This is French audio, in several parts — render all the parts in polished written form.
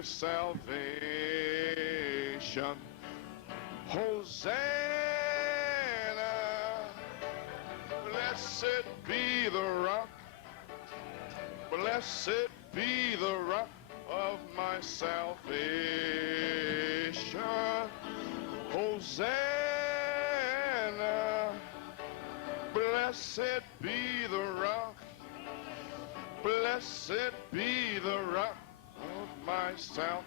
my salvation. Hosanna, blessed be the rock, blessed be the rock of my salvation. Hosanna, blessed be the rock, blessed be the rock of my salvation.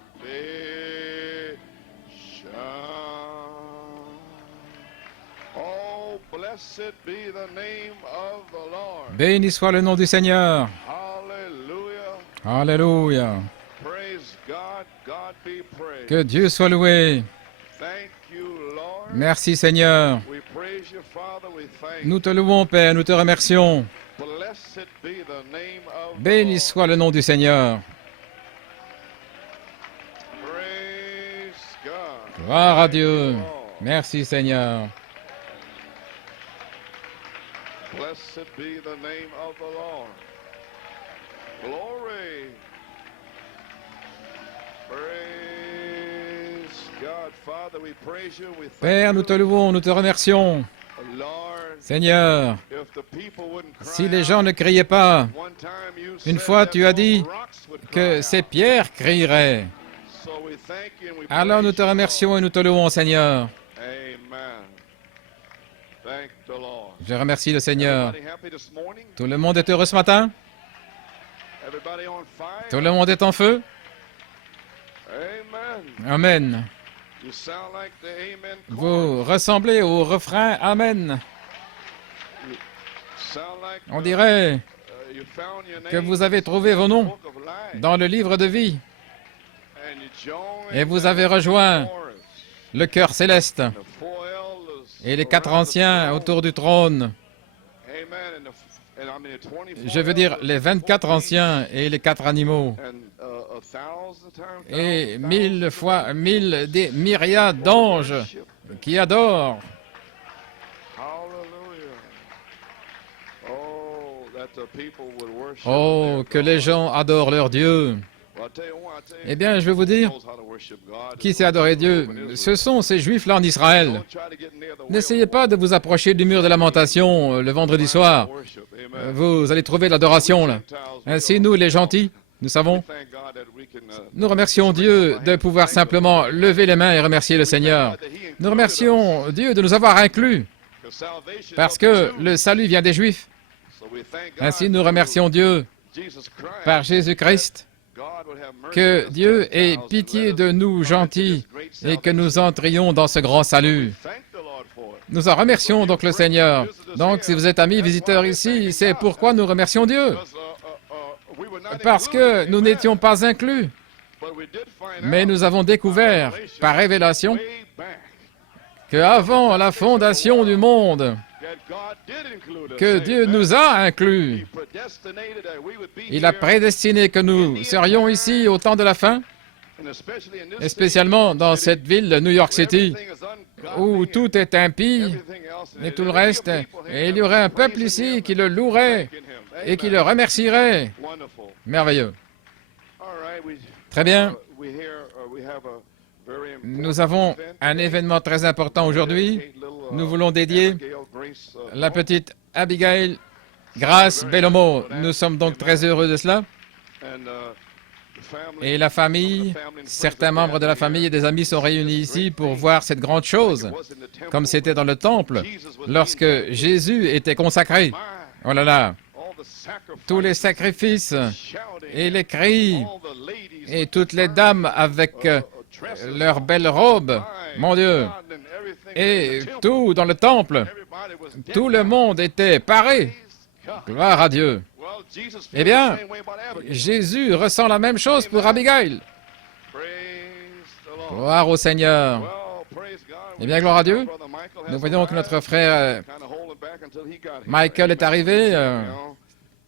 Oh, blessed be the name of the Lord. Béni soit le nom du Seigneur. Hallelujah. Alléluia. Praise God. God be praised. Que Dieu soit loué. Thank you, Lord. Merci Seigneur. We praise you, Father. We thank Nous te louons, Père, nous te remercions. you. Blessed be the name of the Béni Lord. soit le nom du Seigneur. Praise God. Gloire à Thank you, Dieu. Lord. Merci Seigneur. Blessed be the name of the Lord. Glory. Praise God. Father, we praise you. We thank Père, nous te louons, nous te remercions. you. Lord, Seigneur, if the people wouldn't cry si les gens out, ne criaient pas, one time you une said fois that tu as those dit rocks would que cry ces out. pierres crieraient. So we thank you and we Alors nous praise te you, remercions et nous te louons, Seigneur. Lord. Amen. Thank the Lord. Je remercie le Seigneur. Everybody happy this morning? Tout le monde est heureux ce matin? Everybody on fire? Tout le monde est en feu? Amen. Amen. You sound like the amen chorus. Vous ressemblez au refrain Amen. Sound like On dirait you found your que name vous avez trouvé vos noms in the book of life, dans le livre de vie and you joined et vous the avez rejoint chorus, le cœur céleste the four elders et les around 4 the anciens throne. autour du trône. Amen. And I mean the 24 Je veux dire elders, les the 24 four anciens et les 4 animaux. beasts, and 1,000 times, Et 1,000 1000 fois, times 1000 des myriades d'anges worship. qui adorent. Hallelujah. Oh, that the people would worship Oh, their que les God. gens adorent leur Dieu. Well, I'll tell you what, I'll tell you Eh bien, je vais vous dire, who knows how to worship God. qui It's sait adorer Dieu? in Israel. Ce sont ces Juifs-là en Israël. Don't try to get near the well N'essayez of pas de vous approcher du mur de lamentation le vendredi soir. worship. Amen. Vous allez trouver de l'adoration là. Gentiles, Ainsi, nous, les gentils, nous savons, we thank God that we can, nous remercions Dieu de pouvoir simplement lever les mains et remercier le Seigneur. Nous remercions Dieu de nous avoir inclus because salvation parce of the que Jews. le salut vient des Juifs. So we thank God Ainsi, nous through remercions Dieu Jesus Christ, par Jésus-Christ God would have mercy que on us Dieu ait Gentiles and pitié let de us nous come into gentils this great et que nous salvation. entrions dans ce grand salut. Thank the Lord for it. Nous en remercions donc le Seigneur. Donc, si vous êtes amis visiteurs ici, c'est pourquoi nous remercions Dieu. Because, we were not Parce que included, nous amen. n'étions pas inclus. But we did find Mais out nous avons découvert par révélation way back que avant la fondation du monde, that God did include us. que Dieu nous a inclus. He predestinated that we would be Il a here, prédestiné que nous serions ici au temps de la fin, and especially in this et spécialement dans cette ville de New York City, everything is ungodly où tout est impie everything else, et and tout le there'd be a reste. people here Et il y that aurait un would peuple praise ici him qui le louerait and thanking him. et qui le Amen. remercierait. Wonderful. Merveilleux. All right, Très bien. we have a very important Nous avons event un today. événement très important aujourd'hui. Dedicate little, Nous voulons dédier Abigail Grace, la Norton, petite Abigail Grace Bellomo. Nous sommes donc très heureux de cela. and, the family, Et la famille, certains membres de la famille et des amis sont réunis ici pour voir cette grande chose, was in the temple comme c'était dans le temple, Jesus was lorsque being Jésus était consacré. My, Oh là là, all the sacrifices, tous les sacrifices shouting, et les cris all the ladies et with toutes the les fine, dames avec dresses leurs on. belles robes, My mon Dieu, God, and everything et in the temple. tout dans le temple, Everybody was decked tout le out. monde était paré. Praise God. Gloire à Dieu. Well, Jesus Eh feels bien, the same way about Abigail. Jésus ressent la même chose pour Abigail. Praise the Lord. Gloire au Seigneur. Well, praise God. Eh bien, gloire à Dieu. Brother Michael has Nous voyons que notre frère kinda holding back until he got here. Michael est Amen. arrivé, You know,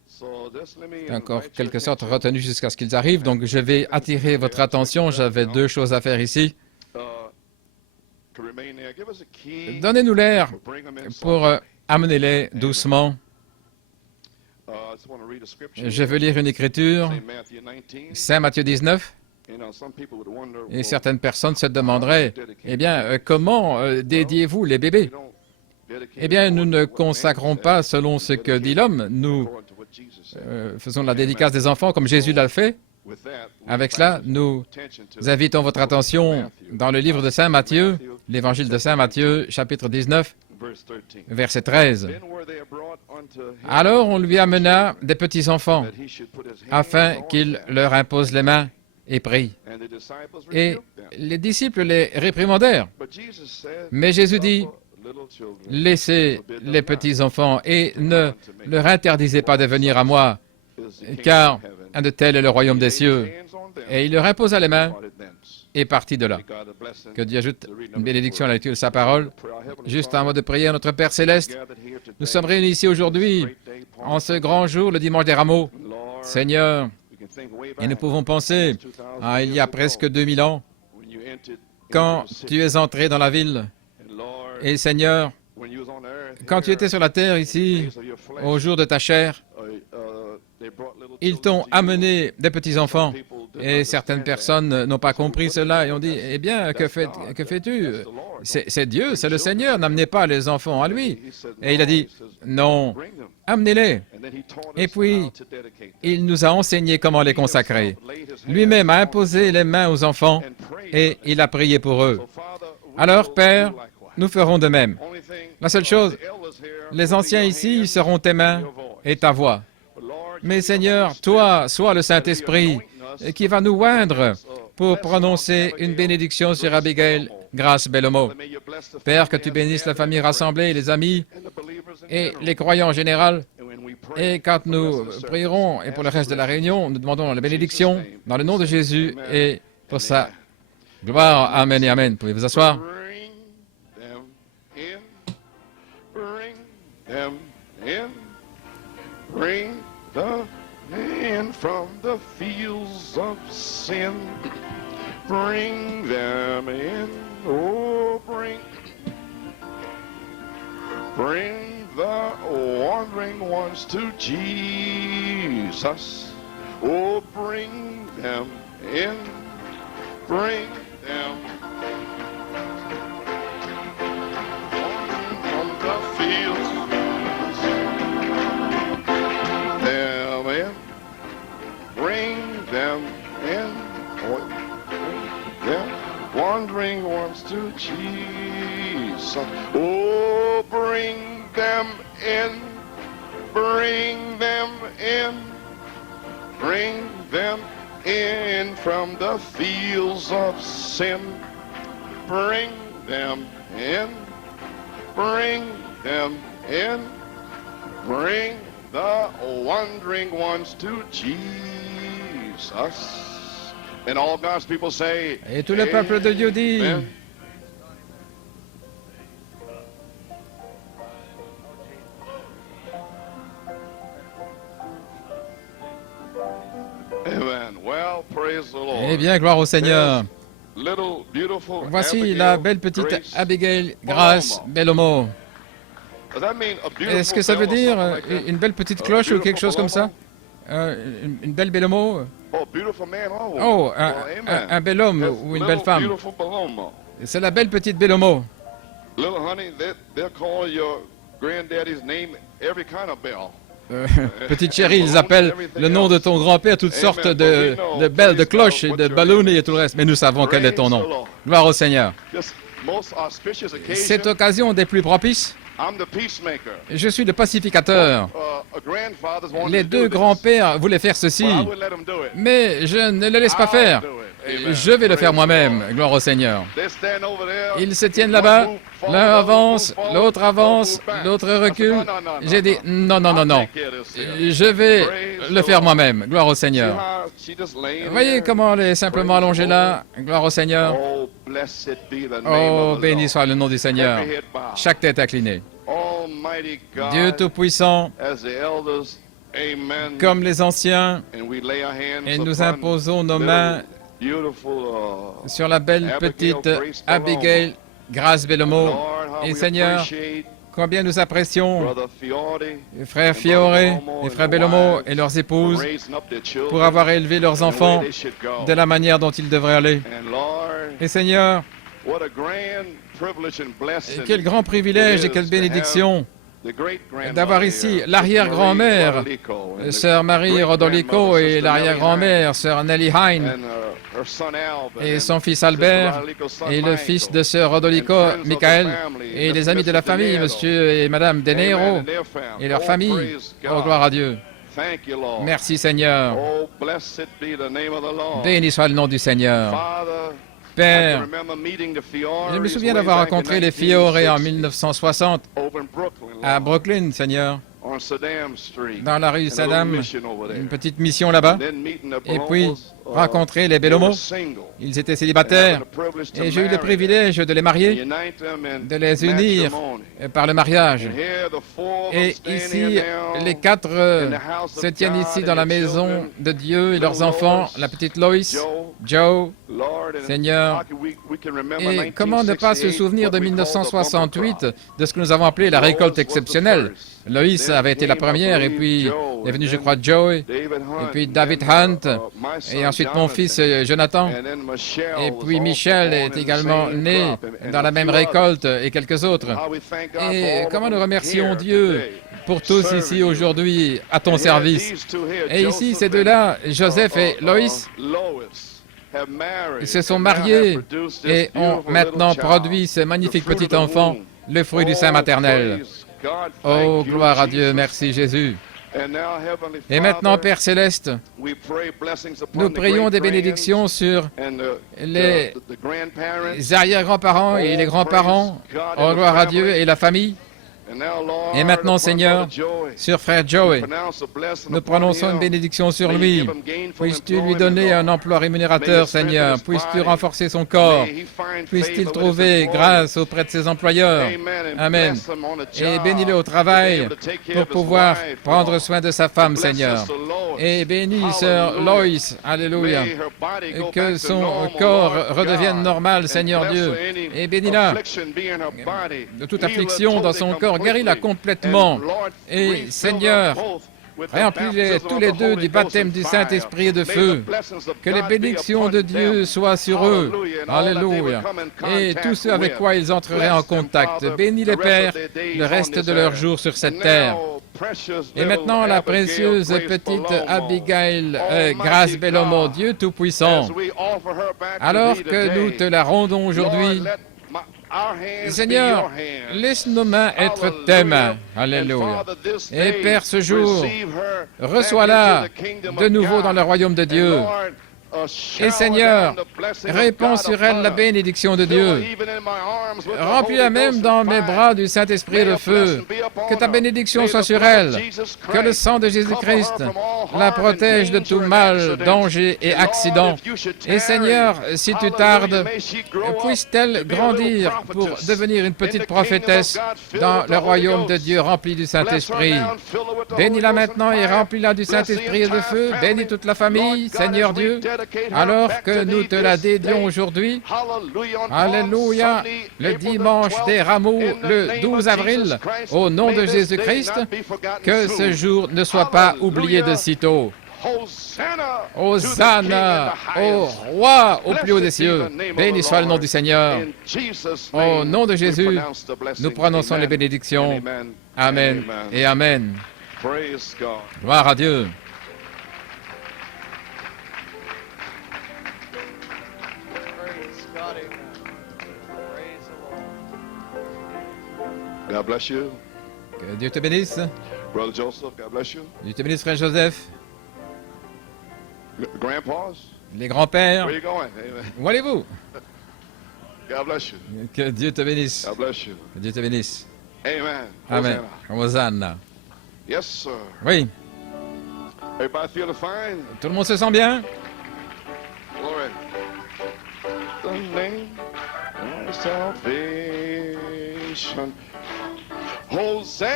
so just let me encore invite quelque your sorte attention. retenu jusqu'à ce qu'ils arrivent. Donc, je vais attirer votre attention. J'avais 2 choses à faire ici. To remain there. Give us a key. Donnez-nous l'air We'll bring 'em in pour softly. amener-les doucement. I just want to read a scripture. Je veux lire une écriture, Saint Matthew 19. Saint Matthieu 19. Et certaines personnes se demanderaient, eh bien, comment dédiez-vous les bébés? Eh bien, nous ne consacrons pas selon ce que dit l'homme. Nous faisons la dédicace des enfants comme Jésus l'a fait. Avec cela, nous invitons votre attention dans le livre de Saint Matthieu, l'évangile de Saint Matthieu, chapitre 19, verset 13. Alors on lui amena des petits-enfants, afin qu'il leur impose les mains et prie. Et les disciples les réprimandèrent. Mais Jésus dit, « Laissez les petits-enfants et ne leur interdisez pas de venir à moi, car un de tels est le royaume des cieux. » Et il leur imposa les mains et partit de là. Que Dieu ajoute une bénédiction à la lecture de sa parole. Juste un mot de prière, notre Père Céleste. Nous sommes réunis ici aujourd'hui, en ce grand jour, le dimanche des rameaux. Seigneur, et nous pouvons penser à il y a presque 2000 ans, quand tu es entré dans la ville. Et Seigneur, quand tu étais sur la terre ici, au jour de ta chair, ils t'ont amené des petits-enfants. Et certaines personnes n'ont pas compris cela et ont dit, eh bien, que fais-tu? C'est Dieu, c'est le Seigneur, n'amenez pas les enfants à lui. Et il a dit, non, amenez-les. Et puis, il nous a enseigné comment les consacrer. Lui-même a imposé les mains aux enfants et il a prié pour eux. Alors, Père, nous ferons de même. La seule chose, les anciens ici seront tes mains et ta voix. Mais Seigneur, toi, sois le Saint-Esprit qui va nous oindre pour prononcer une bénédiction sur Abigail Grace Bellomo. Père, que tu bénisses la famille rassemblée, les amis et les croyants en général. Et quand nous prierons, et pour le reste de la réunion, nous demandons la bénédiction dans le nom de Jésus et pour sa gloire. Amen et Amen. Pouvez vous asseoir? Bring the man from the fields of sin. Bring them in, oh, bring the wandering ones to Jesus. Oh, bring them in, bring them from the fields. Bring them in, them wandering ones to Jesus. Oh, bring them in, bring them in, bring them in from the fields of sin. Bring them in, bring them in, bring the wandering ones to Jesus. And all God's people say, Et tout le peuple de Dieu dit, Amen. Amen. Well, praise the Lord. eh bien, gloire au Seigneur. Little beautiful Voici Abigail la belle petite Grace Abigail Grace Bellomo. Does that mean a beautiful Est-ce que ça veut bell or dire something like that? une belle petite cloche ou quelque chose comme ça? Une belle Bellomo? Oh, beautiful man. Oh, Oh, well, amen. un bel homme That's ou une little belle femme. Beautiful Paloma. C'est la belle petite Bellomo. Little honey, they'll call your granddaddy's name every kind of bell. Petite chérie, ils appellent le nom de ton grand-père toutes sortes de belles, de cloches et de ballons et tout le reste. Mais nous savons quel est ton nom. Gloire au Seigneur. This most auspicious Cette occasion, occasion des plus propices, I'm the peacemaker. je suis le pacificateur. A grandfather's wanted Les to do deux this, grands-pères voulaient faire ceci, but I wouldn't let 'em do it. mais je ne le laisse pas faire. I'll do it. Amen. Je vais le faire Praise moi-même. the Lord. Gloire au Seigneur. They stand over there. Ils se tiennent One là-bas, move forward, l'un other avance, move forward, l'autre other avance, move back. l'autre I said, recule. no, no, no, J'ai dit non, non, non, I'll non. take care of this here. Je vais Praise le the faire Lord. moi-même. Gloire au See Seigneur. how she just laying Voyez there? comment elle est simplement Praise the allongée là. Gloire au Seigneur. Oh, blessed be the name Oh, of the béni Lord. soit le nom du Seigneur. Every head bowed. Chaque tête inclinée. Almighty God, Dieu Tout-Puissant, as the elders, amen. comme les anciens, And we lay our hands et nous upon imposons nos little mains beautiful, sur la belle Abigail petite Grace Abigail Grace Bellomo. Lord, how Et we Seigneur, appreciate Combien nous apprécions Brother Fiore, frère Fiore et frère Bellomo et leurs épouses pour avoir élevé leurs enfants de la manière dont ils devraient aller. Et Seigneur, quel grand privilège et quelle bénédiction d'avoir ici l'arrière-grand-mère, sœur Marie Rodolico, et l'arrière-grand-mère, sœur Nelly Hine, et son fils Albert, et le fils de sœur Rodolico, Michael, et les amis de la famille, monsieur et madame De Niro, et leur famille. Oh, gloire à Dieu. Merci Seigneur. Béni soit le nom du Seigneur. Père, je me souviens d'avoir rencontré les Fiore en 1960 à Brooklyn, Seigneur, dans la rue Saddam, une petite mission là-bas, et puis rencontrer les Bellomo. Ils étaient célibataires, et j'ai eu le privilège de les marier, de les unir par le mariage. Et ici, les quatre se tiennent ici dans la maison de Dieu et leurs enfants, la petite Loïs, Joe, Seigneur. Et comment ne pas se souvenir de 1968, de ce que nous avons appelé la récolte exceptionnelle. Loïs avait été la première, et puis est venu, je crois, Joe, et puis David Hunt, et ensuite mon fils Jonathan, et puis Michel est également né dans la même récolte, et quelques autres. Et comment nous remercions Dieu pour tous ici aujourd'hui à ton service. Et ici, ces deux-là, Joseph et Loïs, ils se sont mariés et ont maintenant produit ce magnifique petit enfant, le fruit du sein maternel. Oh, gloire à Dieu, merci Jésus. Et maintenant, Père Céleste, nous prions des bénédictions sur les arrière-grands-parents et les grands-parents, oh, gloire à Dieu, et la famille. Et maintenant, Seigneur, sur frère Joey, nous prononçons une bénédiction sur lui. Puisses-tu lui donner un emploi rémunérateur, Seigneur. Puisses-tu renforcer son corps. Puisse-t-il trouver grâce auprès de ses employeurs. Amen. Et bénis-le au travail pour pouvoir prendre soin de sa femme, Seigneur. Et bénis sœur Loïs, alléluia. Et que son corps redevienne normal, Seigneur Dieu. Et bénis-la de toute affliction dans son corps. Guéris-la complètement. Et Seigneur, remplis-les tous les deux du baptême du Saint-Esprit et de feu. Que les bénédictions de Dieu soient sur eux. Alléluia. Et tous ceux avec quoi ils entreraient en contact. Bénis les pères le reste de leurs jours sur cette terre. Et maintenant, la précieuse petite Abigail Grace Bellomo, Dieu Tout-Puissant, alors que nous te la rendons aujourd'hui, Seigneur, laisse nos mains être tes mains. Alléluia. Et Père, ce jour, reçois-la de nouveau dans le royaume de Dieu. Et Seigneur, répands sur elle la bénédiction de Dieu. Remplis-la même dans mes bras du Saint-Esprit et de feu. Que ta bénédiction soit sur elle. Que le sang de Jésus-Christ la protège de tout mal, danger et accident. Et Seigneur, si tu tardes, puisse-t-elle grandir pour devenir une petite prophétesse dans le royaume de Dieu rempli du Saint-Esprit. Bénis-la maintenant et remplis-la du Saint-Esprit et de feu. Bénis toute la famille, Seigneur Dieu. Alors que nous te la dédions aujourd'hui, alléluia, le dimanche des rameaux, le 12 avril, au nom de Jésus-Christ, que ce jour ne soit pas oublié de sitôt. Hosanna au roi au plus haut des cieux. Béni soit le nom du Seigneur. Au nom de Jésus, nous prononçons les bénédictions. Amen et Amen. Gloire à Dieu. God bless you. Que Dieu te bénisse. Brother Joseph, God bless you. Dieu te bénisse, frère Joseph. Grandpas, Les grands-pères, where you going? Amen. où allez-vous? God bless you. Que Dieu te bénisse. God bless you. Que Dieu te bénisse. Amen. Amen. Hosanna. Hosanna. Yes, sir. Oui, Everybody feeling fine? tout le monde se sent bien? Glory. The name of salvation. Hosanna.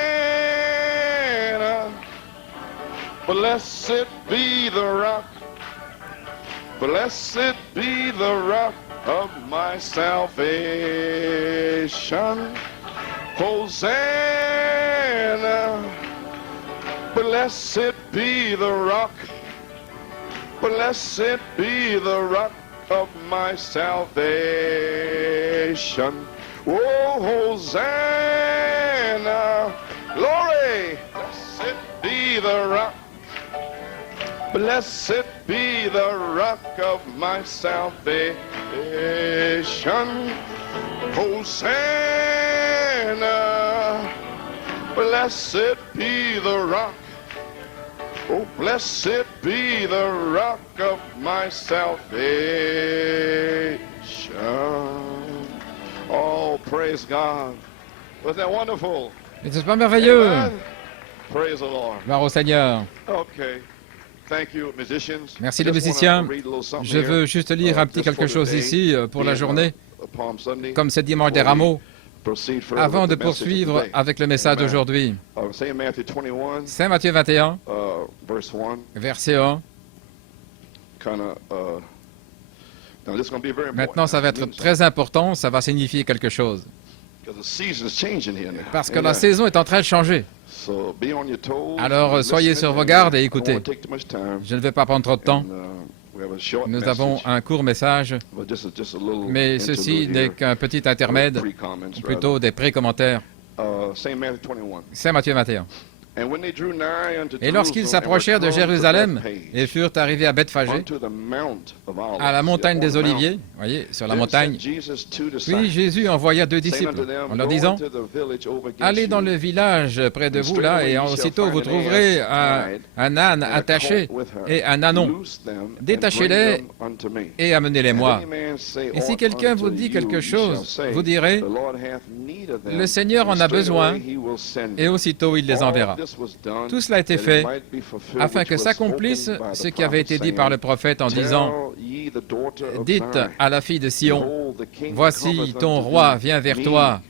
Blessed be the rock. Blessed be the rock of my salvation. Hosanna, blessed be the rock, blessed be the rock of my salvation. Oh, Hosanna, glory, blessed be the rock, blessed be the rock of my salvation. Hosanna, blessed be the rock. Oh, blessed be the rock of my salvation. Oh, praise God. Was that wonderful? N'est-ce pas merveilleux? Amen. Praise the Lord. Gloire au Seigneur. Okay. Thank you, musicians. Merci les Just musiciens. wanna read a little something Je veux here, juste lire un petit just for quelque chose today, ici pour la being, journée, a Palm Sunday, comme c'est dimanche des before we rameaux, proceed further avant with de the message of poursuivre today. avec le message Amen. d'aujourd'hui. Saint Matthew 21, Saint Matthieu 21, verse 1, verset 1. now this is going to be very important. Maintenant, ça va être très important, ça va signifier quelque chose. Because the season is changing here now. Parce que la Amen. saison est en train de changer. So be on your toes, Alors, be soyez listening, sur vos and gardes et I don't écoutez. want to take too much time. Je ne vais pas prendre trop de temps. And, we have a short Nous message, avons un court message, but just a little mais ceci interlude n'est here, qu'un petit intermède, pre-comments, ou plutôt des pré-commentaires. rather. Saint Matthew 21. Saint Matthieu 21. And when they drew nigh unto Et lorsqu'ils Jerusalem and s'approchèrent de were come to Jérusalem Bethphage, et furent arrivés à Bethphagée, unto the Mount of Olives, à la montagne on des the mountain, Oliviers, voyez, sur la then montagne, sent Jesus two puis disciples, Jésus envoya deux saying disciples unto them, en leur Go disant, into the village over against allez dans you, le village près de and vous là, et straightway ye shall aussitôt vous find an trouverez ass tied, un âne and a attaché colt with her. et un ânon. Loose them, and Détachez-les bring them unto me. et amenez-les And moi. any man say Et si aught quelqu'un unto vous dit you, quelque ye chose, shall say, vous direz, The Lord hath need of them, le Seigneur en and a besoin, straightway he will send et them. aussitôt il les All enverra. this was done, Tout cela a été that it fait might be fulfilled afin which que was s'accomplisse spoken by the ce qui avait été prophet, dit par le saying, prophète en disant, Tell ye the daughter of dites Zion, à la fille de Sion, Behold, the king voici cometh ton unto roi thee, vient vers meek, toi,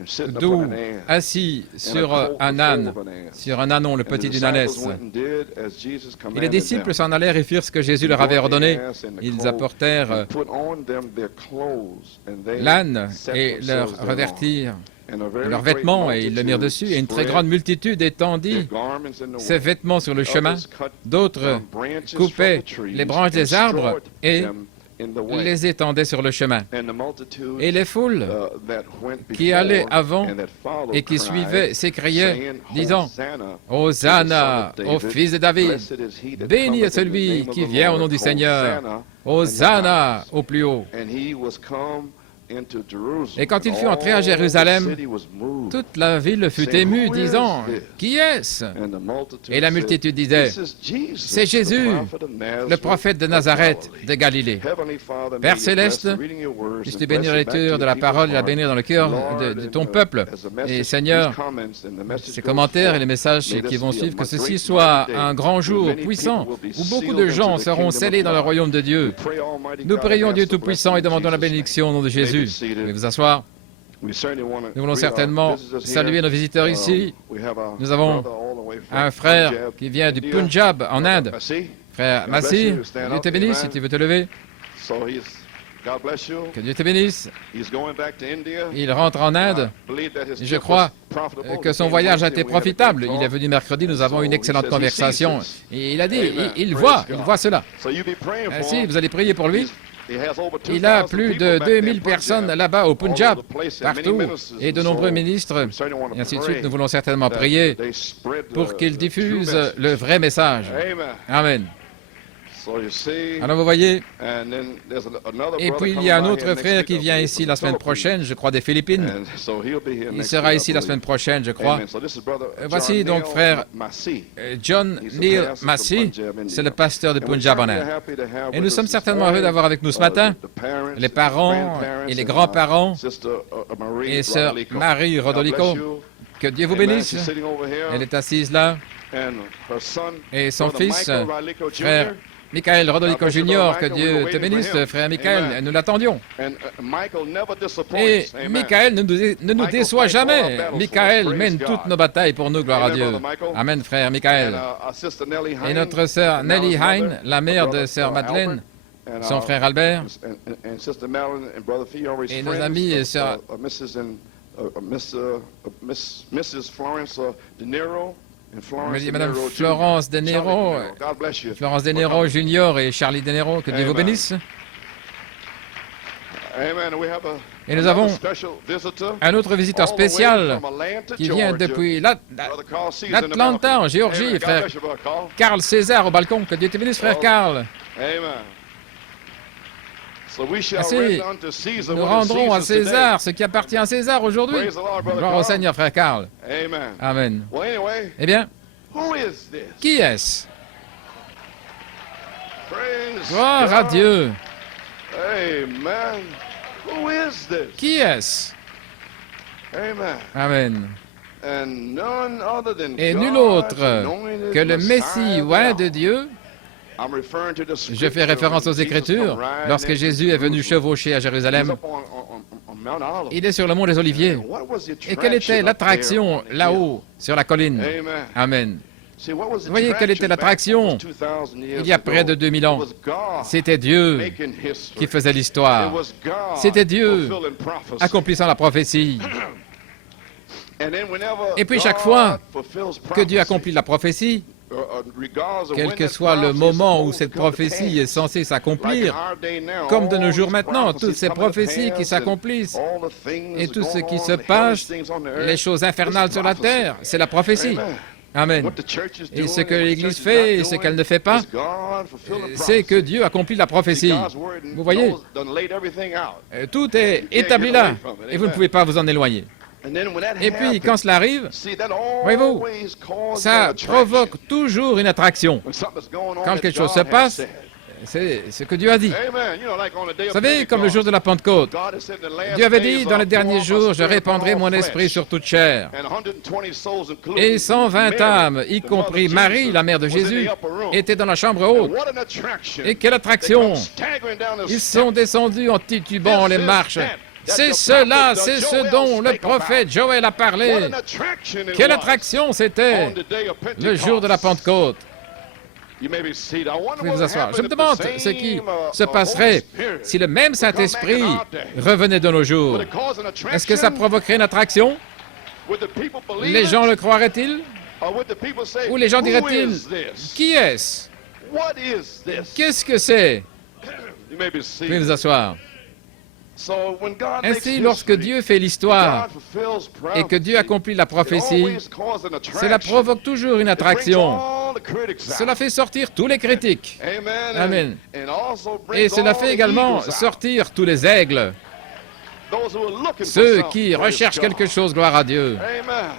and sitting doux, upon an ass, assis and a sur colt un the âne, foal of an ass. sur un ânon, le And the petit d'une disciples ânesse. went and did as Jesus Et commanded les disciples them. s'en allèrent et firent ce que Jésus leur avait ordonné. Ils apportèrent And put on them their clothes, and they l'âne set et leur themselves thereon. revêtirent And a very leurs great vêtements et ils le mirent dessus. Et une très multitude grande multitude their étendit garments in the ses way. vêtements sur le chemin. Others cut D'autres down branches coupaient from the trees les branches des and arbres strawed et them in the way. les étendaient sur le chemin. And the multitude, Et les foules that went qui before allaient avant and that followed et qui cried, suivaient s'écriaient, saying, disant, Hosanna Hosanna to the son au of David. fils de David, Blessed is he that béni est cometh in the celui name of qui the vient au Lord. nom du Seigneur, Hosanna Hosanna au plus haut. And he was come into Jerusalem. Et quand il fut And entré à all the Jérusalem, city was moved. toute la ville fut Saying, émue, Who is disant, this? Qui est-ce? And the multitude Et la said, multitude disait, This is Jesus, C'est Jésus, the prophet of Nazareth le prophète de of Nazareth Galilee. de Galilée. Heavenly Father, Père may you céleste, bless the reading of your words puisses-tu and bénir la bless it back to lecture de your la people's parole et la heart. bénir dans le cœur Lord, de ton and, peuple. as the message, Et Seigneur, these comments and the message ces goes commentaires et forth, les messages may qui this vont be a suivre, que great ceci soit mighty day un grand where jour many puissant, people will be où beaucoup sealed de into gens the seront kingdom scellés of dans le God. royaume de Dieu. We pray, Almighty Nous God, prions and Dieu ask the Tout-Puissant et blessing in demandons la Jesus' name. bénédiction au nom de You may be Jésus. seated. Veuillez vous asseoir. We certainly want to Nous voulons greet our certainement visitors here. saluer nos visiteurs ici. We have a Nous avons brother all the way from un frère Punjab, qui vient du India. Punjab, en Inde. Merci. Frère God bless Massi, you. que Stand Dieu up. te bénisse si Amen. tu veux te lever. So God bless you. Que Dieu te bénisse. He's going back to India. Il rentre en Inde. I believe that his Je trip crois was profitable. que He son came voyage a Wednesday été and we had a great profitable. talk. Il est venu mercredi, nous avons une excellente So he says he conversation. sees this. Et il a dit, Amen. il Praise voit God. cela. So you be praying for Ainsi, him. vous allez prier pour lui. He has over Il a 2,000 plus people de back there in 2000 personnes Punjab, là-bas au all Punjab, over the place, and partout, many ministers. et de And nombreux so ministres, we certainly want to et ainsi de pray suite. Nous voulons certainement that prier they spread pour qu'ils the true diffusent message. le vrai message. Amen. Amen. So you see, Alors vous voyez, and then there's another et brother puis il coming y a un by autre here next frère week, qui I vient believe, ici from la the semaine Philippines. prochaine, je crois des Philippines. And so he'll be here Il next sera week, I ici la believe. semaine prochaine, je crois. Amen. So this is brother Voici John donc Neil frère Massey. John He's the Neil pastor from Massey, Punjab, India. c'est le pasteur de And we're Punjab en certainly Inde. happy to have Et with nous us sommes this certainement heureux morning, d'avoir avec nous ce matin the parents, les the parents grandparents, et les and, grands-parents Sister, Marie et sœur Rodolico. Marie God Rodolico. bless you. Que Dieu vous Amen. bénisse. She's sitting over here. Elle est assise là. And her son, Et son Brother fils, Michael Rodolico Jr. frère Michael Rodolico God bless you, Jr., Brother que Michael. We Dieu were te waiting bénisse, for him. frère Michael, Amen. nous l'attendions. And Michael never disappoints. Et Amen. Michael ne nous Michael déçoit fights all our jamais. battles for Michael us. mène Praise toutes God. nos batailles pour nous, gloire à Amen, Dieu. Brother Michael. Amen, frère And Michael. our sister Nellie Et Hine, notre sœur and Nellie Madeleine's Hine, mother, la mère de brother, sœur Madeleine, Albert, and son frère Albert, and Sister Madeline and Brother Theo, his et nos friends, amis et sœurs Mrs. and Mrs. Florence De Niro and Florence De Madame Niro Florence De Jr. Niro, Charlie De Niro. God bless you. Florence De Niro Junior et Charlie De Niro, que Dieu vous Amen. bénisse. Amen. And we have Et nous avons special visitor un autre visiteur all the way spécial from Atlanta, qui vient Georgia. depuis Brother Carl C's in the l'Atlanta, balcony. en Géorgie, Amen. God frère bless you, Brother Carl. Carl César au balcon. Que Dieu te bénisse, frère Oh. Carl. Amen. So we shall Ainsi, render unto Caesar nous what is rendrons à Caesar's today. César ce qui appartient à César aujourd'hui. Praise the Lord, Brother Gloire au Carl. Seigneur, frère Carl. Amen. Amen. Well, anyway, Eh bien, who is this? qui est-ce? Praise Gloire à God. Dieu. Amen. Who is this? Qui est-ce? Amen. Amen. And none other than Et nul God's autre anointed que le Messiah Messie of oint God. de Dieu. I'm referring to the Je scripture fais référence aux when Jesus Écritures. come riding Lorsque into Jésus est venu Jerusalem. chevaucher à He was Jérusalem, up on Mount Olive. il est sur le mont des Oliviers. And what was the Et quelle était attraction l'attraction up there on the là-haut, sur la colline? hill? Amen. Amen. See, what was the Vous voyez quelle était attraction l'attraction back almost 2000 years il y a près de ago? 2000 It ans? was God C'était Dieu making history. qui faisait It l'histoire, was God C'était Dieu fulfilling prophecy. accomplissant la prophétie. And then whenever Et puis chaque God fois fulfills que Dieu prophecy, accomplit la prophétie, regardless of quel when que that soit le prophecy is moment où supposed cette to come to prophétie pass. est censée Like in s'accomplir, our day now, comme de all nos jours these maintenant, prophecies toutes ces coming to prophéties qui pass s'accomplissent and all the things et tout ce going qui on, se the hellish passe, things on the earth, les choses infernales it's sur la prophecy. terre, c'est la prophétie. Amen. Amen. What the church is Et doing ce que and what the l'Église church is fait et not ce doing qu'elle ne fait pas, is God fulfilling c'est que prophecy. Dieu accomplit la See, prophétie. God's word Vous voyez, knows, done laid everything out. tout est établi là et vous ne pouvez pas vous en éloigner. And then when that Et puis, happens, quand cela arrive, see, that voyez-vous, always causes ça an attraction. provoque toujours une attraction. When something's going on Quand that quelque chose God se has passe, said. c'est ce que Dieu a dit. Amen. You know, like on the day Vous of savez, comme le Pentecost, jour de la Pentecôte, God has said in the last Dieu avait days, dit, dans les I'll derniers pour my jours, je spirit répandrai upon mon all esprit flesh. sur toute chair. And 120 souls, including Et 120 Mary, âmes, y the compris mother of Marie, Jesus, la mère de was in Jésus, the upper room. étaient dans la chambre And haute. what an attraction. Et quelle They attraction! come staggering down the Ils steps. sont descendus en titubant les marches. C'est cela, c'est ce dont le prophète Joël a What parlé. an attraction it Quelle was attraction c'était on the day of le jour de la Pentecost. Pentecôte. You may be seated. I wonder Vous pouvez what vous would asseoir. Je happen me if the demande same, ce qui se Holy passerait Spirit si le même would come back Saint-Esprit in our day. revenait de nos jours. Would it cause an attraction? Est-ce que ça provoquerait une attraction? Would the people believe Les gens it? le croiraient-ils? Or would the people say, Ou les gens "Who diraient-ils, is this? qui est-ce? What is this?" Qu'est-ce que c'est? You may be Vous pouvez seated. vous asseoir. So when God makes Ainsi, lorsque history, Dieu fait l'histoire God fulfills et que Dieu prophecy, accomplit la it prophétie, always causes an attraction. cela provoque toujours une It brings attraction. all the critics out. Cela fait sortir tous les critiques. Amen. Amen. And also brings Et cela all fait the également eagles out. sortir tous les aigles, Those who are looking for ceux something, qui praise recherchent God. quelque chose, gloire à Dieu. Amen.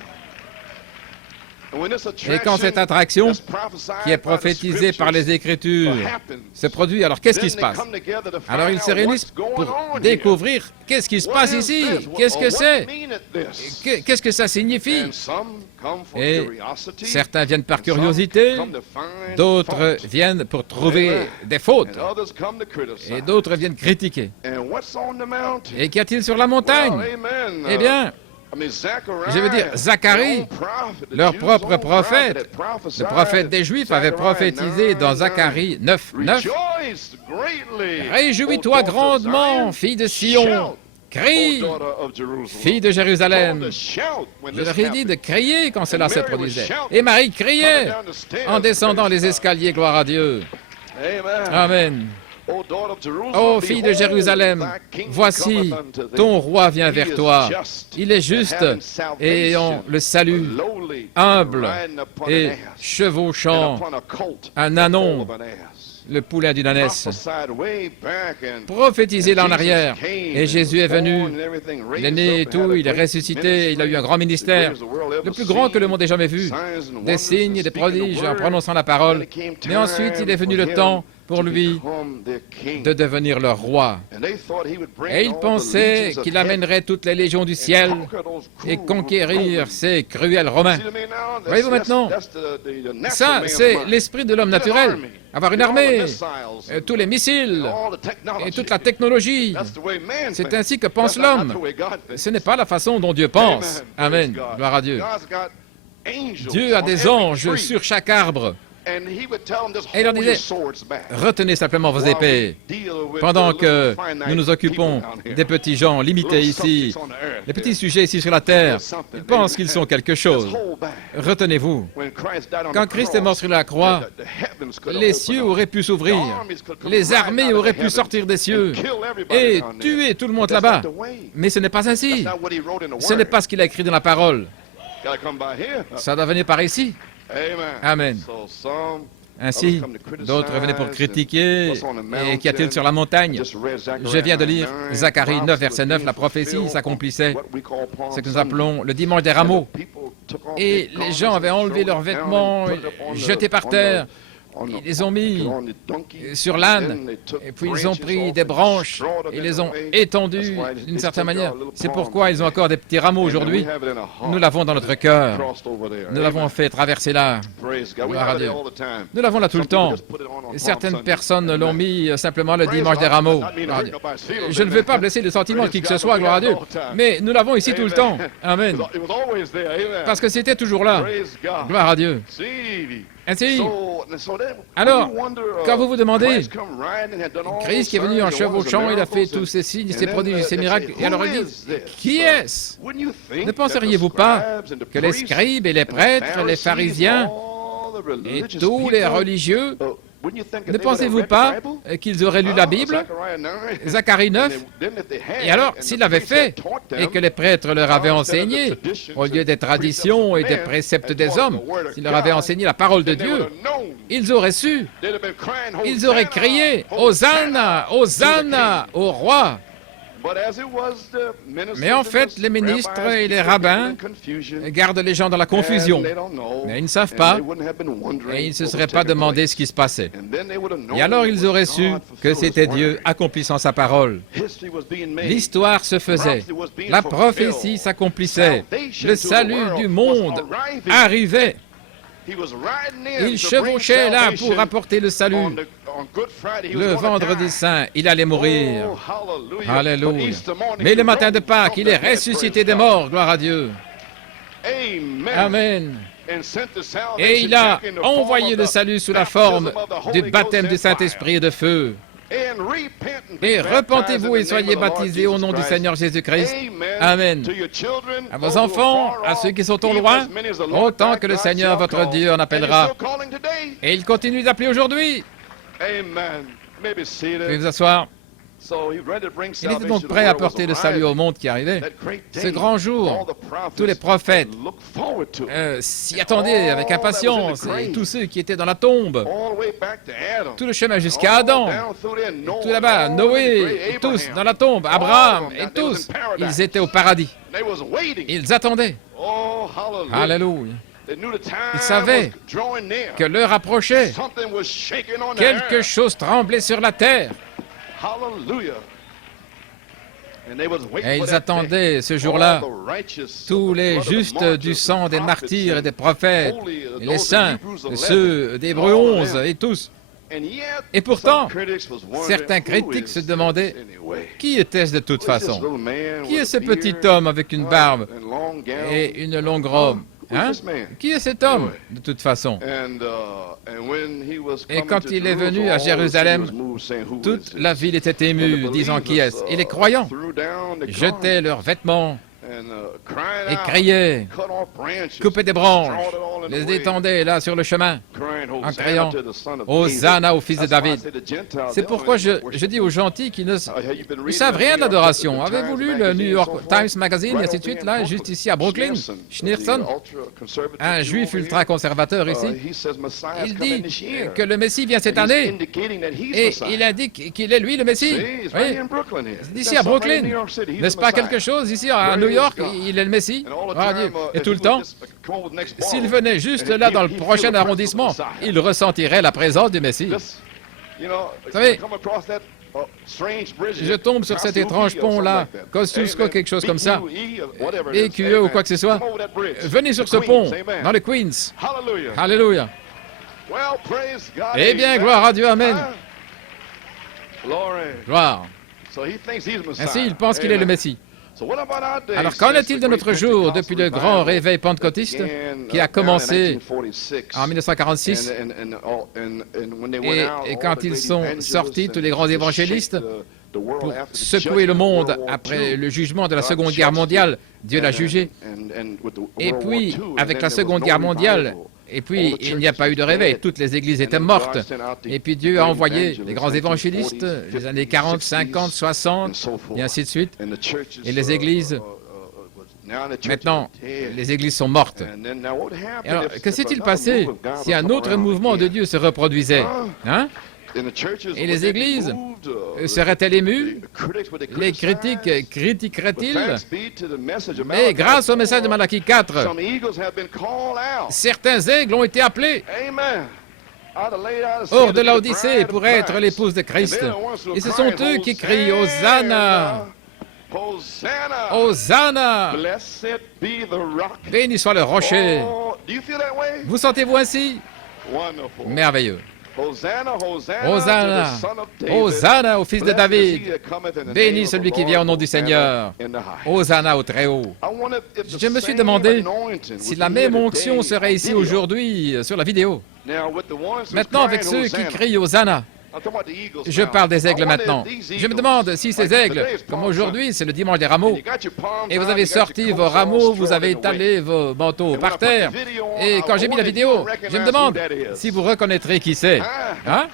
And when this Et quand cette attraction, that's prophesied qui est by the prophétisée par les scriptures Écritures, happens, se produit, alors qu'est-ce qui then se they passe? come together to find Alors ils se out réunissent what's going pour on here. découvrir qu'est-ce qui se What passe is ici, this? qu'est-ce Or que what c'est, meaneth this? qu'est-ce que ça signifie. And some come for Et curiosity, certains viennent par and some curiosité, come to find d'autres fault, viennent pour trouver Amen. des fautes, and others come to criticize. et d'autres viennent critiquer. And what's on the mountain? Et qu'y a-t-il sur la montagne? Well, amen. Eh bien, I mean, Zachariah, je veux dire, Zacharie, their own prophet, the leur Jews' propre own prophète, prophet, le prophète des Juifs, avait prophétisé dans Zacharie 9:9. Rejoice greatly, Réjouis-toi O daughter of grandement, Zion. fille de Sion. Shout, Crie, O daughter of Jerusalem. fille de Jérusalem. Told to shout when Je this leur ai dit de happened. crier quand cela And se Mary was produisait. shouting, Et Marie coming criait down the stairs, en descendant praise les God. escaliers, gloire à Dieu. Amen. Amen. O daughter of Jerusalem, Ô fille de behold, Jérusalem, thy king voici, cometh unto thee. ton roi vient He vers is toi. just, Il est and juste having et salvation, on le salue, lowly, humble riding upon et an ass, and chevauchant upon a colt, un the ânon, foal of an ass. le poulain d'une ânesse. Prophesied way back, and Prophétisé là en Jesus arrière. came, Et and Jésus est was born, venu. and everything, Il est raised né et up, and tout, had a il est great ressuscité, il a eu un grand ministry, ministère, the greatest the world ever le plus grand que le monde ait jamais vu, seen, signs and des wonders, signes et and des speaking the prodiges en word. prononçant la Then parole. it came Mais ensuite, il est venu time le for temps him pour to lui become their king. de devenir leur roi. And they thought he would bring Et il all the pensait legions of qu'il heaven amènerait toutes les légions du and ciel conquer those et cruel conquérir Romans. ces cruels Romains. See what I mean now? That's- Voyez-vous maintenant, that's the natural ça, man's c'est mind. l'esprit de l'homme Get an naturel. army, Avoir une get all the armée, missiles tous les missiles all the technology. et toute la technologie. That's the way man C'est thinks. ainsi que pense That's not l'homme. the way God thinks. Ce n'est pas la façon dont Dieu pense. Amen. Amen. Praise God. Gloire à Dieu. God's got angels Dieu a on des every anges tree. sur chaque arbre. Et il leur disait, retenez simplement vos épées, pendant que nous nous occupons des petits gens limités ici, les petits sujets ici sur la terre. Ils pensent qu'ils sont quelque chose. Retenez-vous, quand Christ est mort sur la croix, les cieux auraient pu s'ouvrir, les armées auraient pu sortir des cieux et tuer tout le monde là-bas. Mais ce n'est pas ainsi. Ce n'est pas ce qu'il a écrit dans la parole. Ça doit venir par ici. Amen. Ainsi, d'autres venaient pour critiquer. Et qu'y a-t-il sur la montagne? Je viens de lire Zacharie 9, verset 9, la prophétie s'accomplissait. Ce que nous appelons le dimanche des rameaux. Et les gens avaient enlevé leurs vêtements, jetés par terre. Ils les ont mis sur l'âne, et puis ils ont pris des branches et les ont étendues d'une certaine manière. C'est pourquoi ils ont encore des petits rameaux aujourd'hui. Nous l'avons dans notre cœur. Nous l'avons fait traverser là. Gloire à Dieu. Nous l'avons là tout le temps. Certaines personnes l'ont mis simplement le dimanche des rameaux. Je ne veux pas blesser les sentiments de qui que ce soit, gloire à Dieu. Mais nous l'avons ici tout le temps. Amen. Parce que c'était toujours là. Gloire à Dieu. Ainsi, alors, quand vous vous demandez, Christ qui est venu en chevauchant, il a fait tous ces signes, ces prodiges, ces miracles, et alors il dit, qui est-ce? Ne penseriez-vous pas que les scribes et les prêtres, les pharisiens et tous les religieux, ne pensez-vous pas qu'ils auraient lu la Bible, Zacharie 9? Et alors, s'ils l'avaient fait, et que les prêtres leur avaient enseigné, au lieu des traditions et des préceptes des hommes, s'ils leur avaient enseigné la parole de Dieu, ils auraient su, ils auraient crié, Hosanna, Hosanna au roi. Mais en fait, les ministres et les rabbins gardent les gens dans la confusion. Mais ils ne savent pas et ils ne se seraient pas demandé ce qui se passait. Et alors ils auraient su que c'était Dieu accomplissant sa parole. L'histoire se faisait. La prophétie s'accomplissait. Le salut du monde arrivait. Il chevauchait là pour apporter le salut. Le vendredi saint, il allait mourir. Alléluia. Mais le matin de Pâques, il est ressuscité des morts, gloire à Dieu. Amen. Et il a envoyé le salut sous la forme du baptême du Saint-Esprit et de feu. Et repentez-vous et soyez baptisés au nom du Seigneur Jésus-Christ. Amen. À vos enfants, à ceux qui sont au loin, autant que le Seigneur votre Dieu en appellera. Et il continue d'appeler aujourd'hui. Veuillez vous asseoir. Il était donc prêt à apporter le salut au monde qui arrivait. Ce grand jour, tous les prophètes s'y attendaient avec impatience, et tous ceux qui étaient dans la tombe, tout le chemin jusqu'à Adam, tout là-bas, Noé, et tous dans la tombe, Abraham, et tous, ils étaient au paradis. Ils attendaient. Alléluia. Ils savaient que l'heure approchait. Quelque chose tremblait sur la terre. Et ils attendaient ce jour-là tous les justes du sang des martyrs et des prophètes, et les saints, ceux d'Hébreux 11 et tous. Et pourtant, certains critiques se demandaient, qui était-ce de toute façon? Qui est ce petit homme avec une barbe et une longue robe? Hein? Qui est cet homme, de toute façon? Et quand il est venu à Jérusalem, toute la ville était émue, disant qui est-ce? Et les croyants jetaient leurs vêtements et criaient, coupaient des branches, les étendaient là sur le chemin, en criant Hosanna au fils de David. C'est pourquoi je dis aux gentils qui ne savent rien de l'adoration. Avez-vous lu le New York Times Magazine et ainsi de suite, là, juste ici à Brooklyn? Schneerson, un juif ultra-conservateur ici, il dit que le Messie vient cette année et il indique qu'il est lui le Messie. Oui. D'ici à Brooklyn, n'est-ce pas quelque chose ici à New York? Il est le Messie. Oh, Dieu. Et tout le temps, s'il venait juste là dans le prochain arrondissement, il ressentirait la présence du Messie. Vous savez, je tombe sur cet étrange pont-là, Kosciuszko, quelque chose comme ça, EQE ou quoi que ce soit. Venez sur ce pont, dans le Queens. Alléluia. Eh bien, gloire à Dieu, Amen. Gloire. Ainsi, il pense qu'il est le Messie. Alors qu'en est-il de notre jour depuis le grand réveil pentecôtiste qui a commencé en 1946 et quand ils sont sortis, tous les grands évangélistes, pour secouer le monde après le jugement de la Seconde Guerre mondiale, Dieu l'a jugé. Et puis, avec la Seconde Guerre mondiale, et puis il n'y a pas eu de réveil, toutes les églises étaient mortes. Et puis Dieu a envoyé les grands évangélistes, les années 40, 50, 60, et ainsi de suite. Et les églises, maintenant, les églises sont mortes. Et alors, que s'est-il passé si un autre mouvement de Dieu se reproduisait? Hein? Et les églises seraient-elles émues? Les critiques critiqueraient-ils? Mais grâce au message de Malachie 4, certains aigles ont été appelés hors de l'Odyssée pour être l'épouse de Christ. Et ce sont eux qui crient Hosanna! Hosanna! Béni soit le rocher! Vous sentez-vous ainsi? Merveilleux! Hosanna! Hosanna au fils de David! Béni celui qui vient au nom du Seigneur! Hosanna au Très-Haut! Je me suis demandé si la même onction serait ici aujourd'hui sur la vidéo. Maintenant, avec ceux qui crient Hosanna, je parle des aigles maintenant. Je me demande si ces aigles, comme aujourd'hui, c'est le dimanche des rameaux, et vous avez sorti vos rameaux, vous avez étalé vos manteaux par terre, et quand j'ai mis la vidéo, je me demande si vous reconnaîtrez qui c'est. Hein?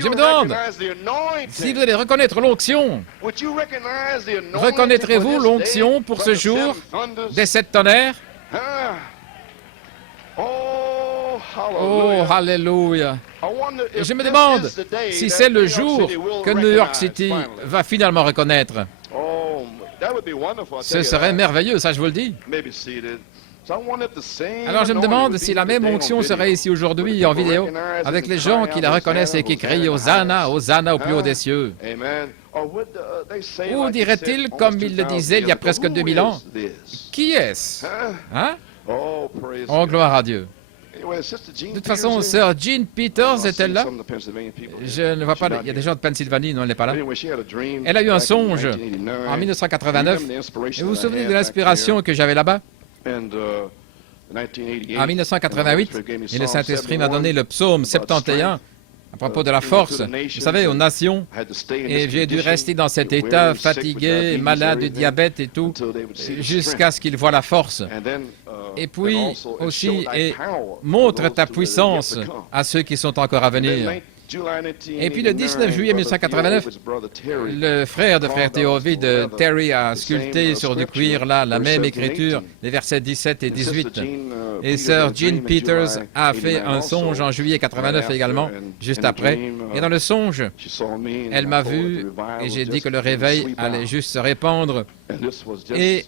Je me demande si vous allez reconnaître l'onction. Reconnaîtrez-vous l'onction pour ce jour des 7 tonnerres? Oh, alléluia! Je me demande si c'est le jour que New York City va finalement reconnaître. Ce serait merveilleux, ça je vous le dis. Alors je me demande si la même onction serait ici aujourd'hui en vidéo, avec les gens qui la reconnaissent et qui crient Hosanna, Hosanna au plus haut des cieux. Ou dirait-il, comme il le disait il y a presque 2000 ans, qui est-ce? Hein? Oh, gloire à Dieu. De toute façon, sœur Jean Peters est-elle là? Je ne vois pas. Il y a des gens de Pennsylvanie, non, elle n'est pas là. Elle a eu un songe en 1989. Et vous vous souvenez de l'inspiration que j'avais là-bas? En 1988, et le Saint-Esprit m'a donné le psaume 71 à propos de la force, vous savez, aux nations, et j'ai dû rester dans cet état, fatigué, malade du diabète et tout, jusqu'à ce qu'il voie la force. Et puis aussi, et montre ta puissance à ceux qui sont encore à venir. Et puis le 19 juillet 1989, le frère de frère Théovide, Terry, a sculpté sur du cuir là la même écriture, les versets 17 et 18. Et sœur Jean Peters a fait un songe en juillet 89 également, juste après. Et dans le songe, elle m'a vu et j'ai dit que le réveil allait juste se répandre. Et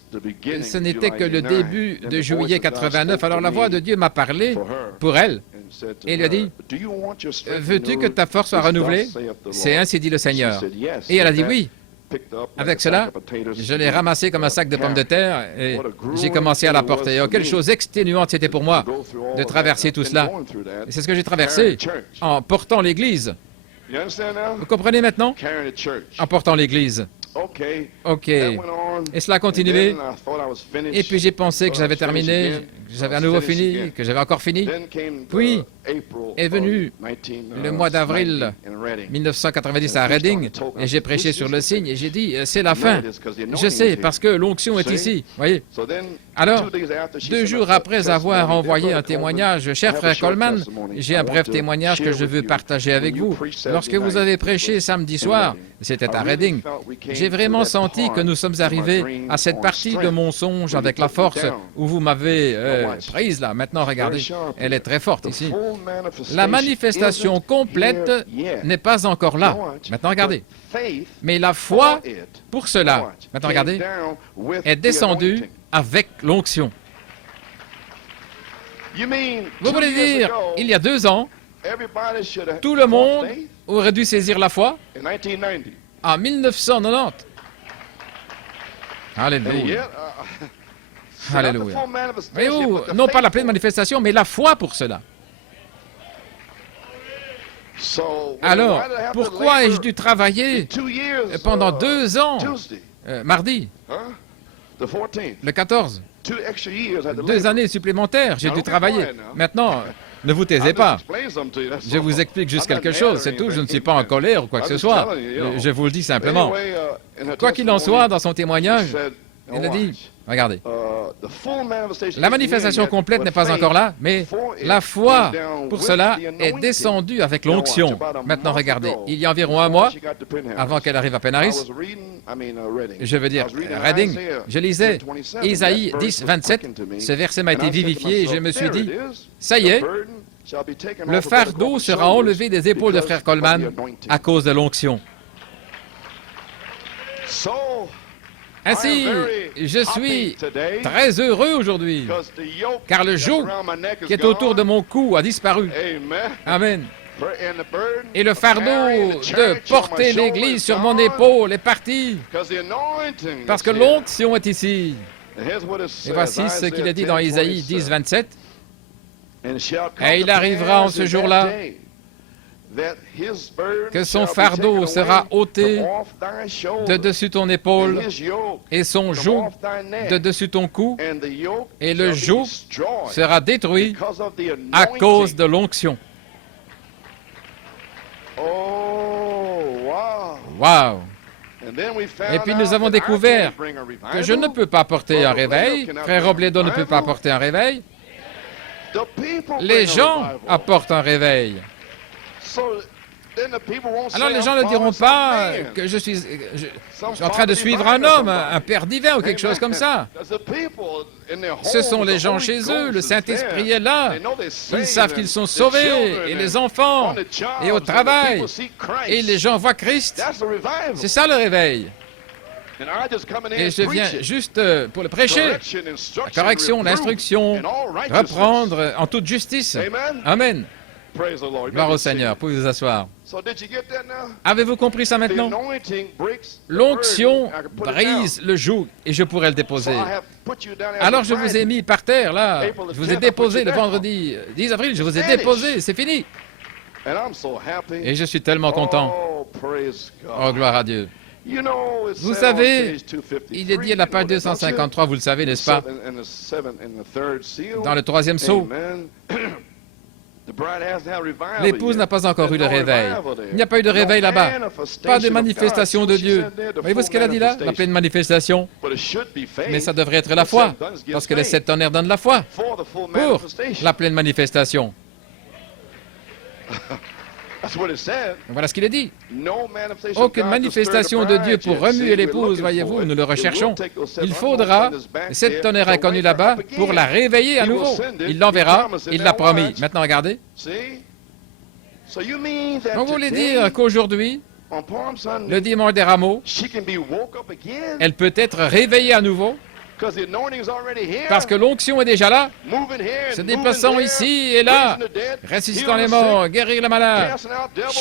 ce n'était que le début de juillet 89. Alors la voix de Dieu m'a parlé pour elle. Et il lui a dit, veux-tu que ta force soit renouvelée? C'est ainsi dit le Seigneur. Et elle a dit oui. Avec cela, je l'ai ramassé comme un sac de pommes de terre et j'ai commencé à la porter. Oh, quelle chose exténuante c'était pour moi de traverser tout cela. Et c'est ce que j'ai traversé en portant l'Église. Vous comprenez maintenant? En portant l'Église. OK. Et cela a continué. Et puis j'ai pensé que j'avais terminé, que j'avais à nouveau fini, que j'avais encore fini. Puis est venu le mois d'avril 1990 à Reading et j'ai prêché sur le signe et j'ai dit c'est la fin. Je sais parce que l'onction est ici. Voyez. Alors, 2 jours après avoir envoyé un témoignage, cher frère Coleman, j'ai un bref témoignage que je veux partager avec vous. Lorsque vous avez prêché samedi soir, c'était à Reading, j'ai vraiment senti que nous sommes arrivés à cette partie de mon songe avec la force où vous m'avez prise là. Maintenant, regardez, elle est très forte ici. La manifestation complète n'est pas encore là. Maintenant, regardez. Mais la foi, pour cela, maintenant, regardez, est descendue avec l'onction. Vous voulez dire, il y a 2 ans, tout le monde aurait dû saisir la foi en 1990. Alléluia. Alléluia. Voyez-vous, non pas la pleine manifestation, mais la foi pour cela. Alors, pourquoi ai-je dû travailler pendant 2 ans mardi, Huh? The 14th. le 14. 2 extra years at the 2 labor. années supplémentaires, j'ai Now, dû don't be travailler. quiet now. Maintenant, ne vous I'll taisez just pas. explain something to you, that's Je all. vous explique juste I'm not quelque mad chose, or c'est tout. Je ne anything. suis pas en colère ou quoi que I'm ce just soit. telling you, you know. Je vous le dis But simplement. anyway, in her Quoi qu'il en testimony, soit, dans son she témoignage, said, elle a dit, watch, regardez, the full manifestation la isn't manifestation here yet, complète but n'est pas faith encore là, mais for it la foi, came down pour with cela, the est anointing. descendue avec Now, l'onction. watch, about a Maintenant, month regardez, ago, il y a environ un before mois, she got to Pinhas, avant qu'elle arrive à I Penaris, was reading, Reading. je veux dire, I was reading Reading, Isaiah je lisais 10:27, Isaïe that verse 10, was 27, quickened to me, ce verset m'a and été I said to vivifié et je myself, me suis there dit, it is. ça y est, The burden shall be taken le off of Brother fardeau Copeland's sera shoulders enlevé des épaules de because frère of the Coleman anointing. à cause de l'onction. So, Ainsi, je suis très heureux aujourd'hui, car le joug qui est autour de mon cou a disparu. Amen. Et le fardeau de porter l'Église sur mon épaule est parti, parce que l'onction est ici. Et voici ce qu'il a dit dans Isaïe 10, 27. Et il arrivera en ce jour-là que son fardeau sera ôté de dessus ton épaule et son joug de dessus ton cou, et le joug sera détruit à cause de l'onction. Wow! Et puis nous avons découvert que je ne peux pas porter un réveil, frère Robledo ne peut pas porter un réveil, les gens apportent un réveil. Alors les gens ne diront pas que je suis en train de suivre un homme, un père divin ou quelque chose comme ça. Ce sont les gens chez eux, le Saint-Esprit est là. Ils savent qu'ils sont sauvés, et les enfants, et au travail, et les gens voient Christ. C'est ça le réveil. Et je viens juste pour le prêcher, la correction, l'instruction, reprendre en toute justice. Amen. Gloire au Seigneur. Pouvez vous asseoir. Avez-vous compris ça maintenant? L'onction brise le joug et je pourrais le déposer. Alors je vous ai mis par terre, là. Je vous ai déposé le vendredi 10 avril. Je vous ai déposé. C'est fini. Et je suis tellement content. Oh, gloire à Dieu. Vous savez, il est dit à la page 253, vous le savez, n'est-ce pas? Dans le 3e sceau. L'épouse n'a pas encore eu de réveil. Il n'y a pas eu de réveil là-bas. Pas de manifestation de Dieu. Voyez-vous ce qu'elle a dit là? La pleine manifestation. Mais ça devrait être la foi, parce que les 7 tonnerres donnent la foi pour la pleine manifestation. Voilà ce qu'il est dit. Aucune manifestation de Dieu pour remuer l'épouse, voyez-vous, nous le recherchons. Il faudra 7 tonnerres inconnus là-bas pour la réveiller à nouveau. Il l'enverra, il l'a promis. Maintenant, regardez. On voulait dire qu'aujourd'hui, le dimanche des rameaux, elle peut être réveillée à nouveau, parce que l'onction est déjà là, se déplaçant ici et là, ressuscitant les morts, guérir les malades,